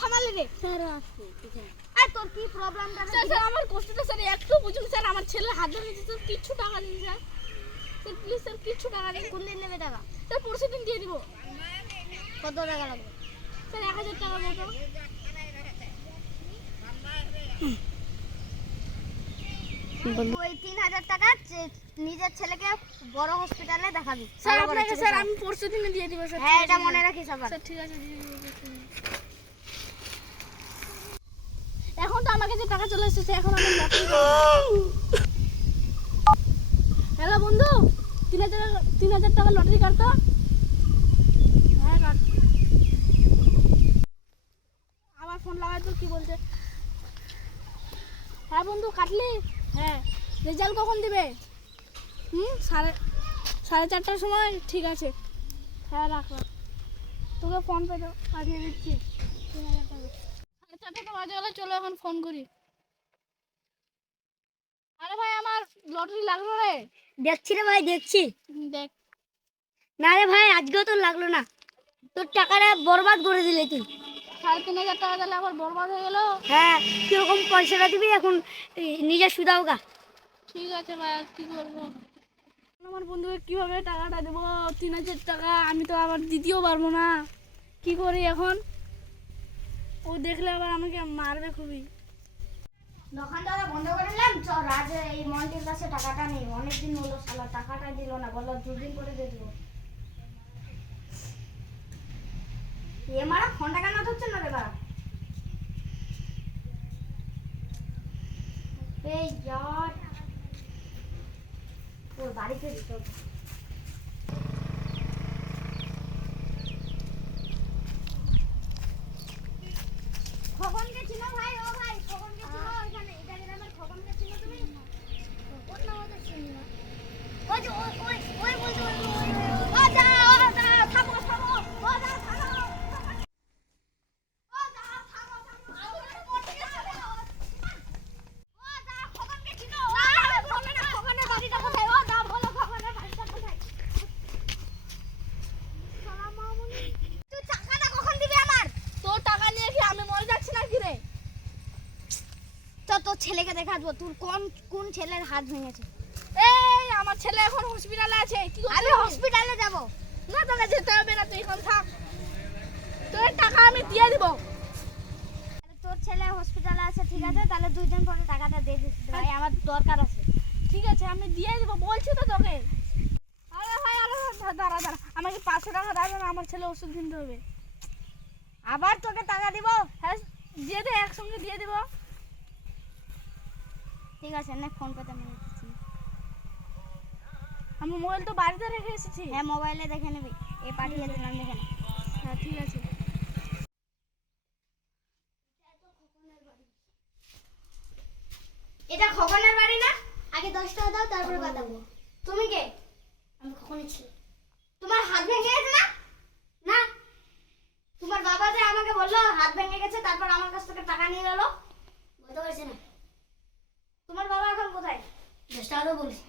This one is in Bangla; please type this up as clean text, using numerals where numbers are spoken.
থামালে রে স্যার আসছে আর তোর কি প্রবলেমটা স্যার আমার কষ্টটা স্যার একটু বুঝুন স্যার আমার ছেলে হাত ধরে নিয়েছে স্যার কিছু টাকা দিন স্যার স্যার প্লিজ স্যার কিছু টাকা দিন কোন দিন নেবে টাকা স্যার পরশু দিন দিয়ে দিব কত টাকা লাগবে স্যার 1000 টাকা মতো ওই 3000 টাকা নিজের ছেলেকে বড় হসপিটালে দেখাবি স্যার আপনাকে স্যার আমি পরশু দিন দিয়ে দিব স্যার হ্যাঁ এটা মনে রাখিস আবার স্যার ঠিক আছে দিয়ে দিব এখন তো আমার কাছে টাকা চলে এসেছে এখন আমি লটারি হ্যালো বন্ধু 3000 টাকা লটারি কাটতো হ্যাঁ কাট আবার ফোন লাগাই তো কি বলছে হ্যাঁ বন্ধু কাটলি হ্যাঁ রেজাল্ট কখন দিবে 4:30টার সময় ঠিক আছে হ্যাঁ রাখলাম তোকে ফোন পে পাঠিয়ে দিচ্ছি 3000 টাকা 4:30টা বাজে গেলে চলো এখন ফোন করি আরে ভাই আমার লটারি লাগলো রে দেখছি রে ভাই দেখছি দেখ না রে ভাই আজকেও তো লাগলো না তোর টাকাটা বরবাদ করে দিলে তুই 3500 টাকা দিলে আবার বরবাদ হয়ে গেল হ্যাঁ কিরকম পয়সাটা দিবি এখন নিজে সুদাও গা ঠিক আছে ভাই আর কি করবো আমার বন্ধুকে কিভাবে টাকাটা দেবো 3000 টাকা আমি তো আবার দিতেও পারবো না কি করি এখন ও দেখলে আবার আমাকে মারবে খুবই দোকানটা বন্ধ করে নিলাম চ রাজ এই মন্টির কাছে টাকাটা নেই অনেকদিন হলো শালা টাকাটা দিল না বললো 2 দিন করে দিয়ে দেবো এ মারা ফোনটা কেন ধরছে না রে বাবা এই যার ওর বাড়িতে দিত খগনকে চিনো ভাই ও ভাই খগনকে চিনো ওখানে এটা গ্রামের খগনকে চিনো তুমি কোন নাম ওদের চিনি না ওই যে ওই বলছো ও যা থামো থামো ও যা থামো ও যা থামো থামো আমি মরতে চলে ও যা খগনকে চিনো না বলো না খগনের বাড়িটা কোথায় ও যা বলো খগনের বাড়িটা কোথায় সালাম মামুনি তুই টাকাটা কখন দিবি আমার তোর টাকা নিয়ে কি আমি মরে যাচ্ছি না কি রে তো তোর ছেলেকে দেখাবো তোর কোন ছেলের হাত ভেঙেছে এই আমার ছেলে এখন হসপিটালে আছে কি আমি হসপিটালে যাব না তোকে যেতে হবে না তুই এখন থাক তোর টাকা আমি দিয়ে দিব তোর ছেলে হসপিটালে আছে ঠিক আছে তাহলে 2 দিন পরে টাকাটা দিয়ে দিস ভাই আমার দরকার আছে ঠিক আছে আমি দিয়ে দিব বলছি তো তোকে আরে ভাই আরে দাঁড়া আমাকে 500 টাকা দাও না আমার ছেলে ওষুধ কিনতে হবে আবার তোকে টাকা দিব হ্যাঁ দিয়ে দে একসঙ্গে দিয়ে দিব ঠিক আছে না ফোন পেতে আমি দিচ্ছি আমি মোবাইল তো বাড়িতে রেখে এসেছি হ্যাঁ মোবাইলে দেখে নিবি এই পাঠিয়ে দিলাম দেখে নে হ্যাঁ ঠিক আছে এটা খগনের বাড়ি না আগে 10 টাকা দাও তারপরে বাতাবো তুমি কে আমি খগনের ছেলে তোমার হাত ভেঙে গেছে না না তোমার বাবা যে আমাকে বললো হাত ভেঙে গেছে তারপর আমার কাছ থেকে টাকা নিয়ে গেল বলতে পারছি না তোমার বাবা এখন কোথায় 10 টাকা দাও বলিস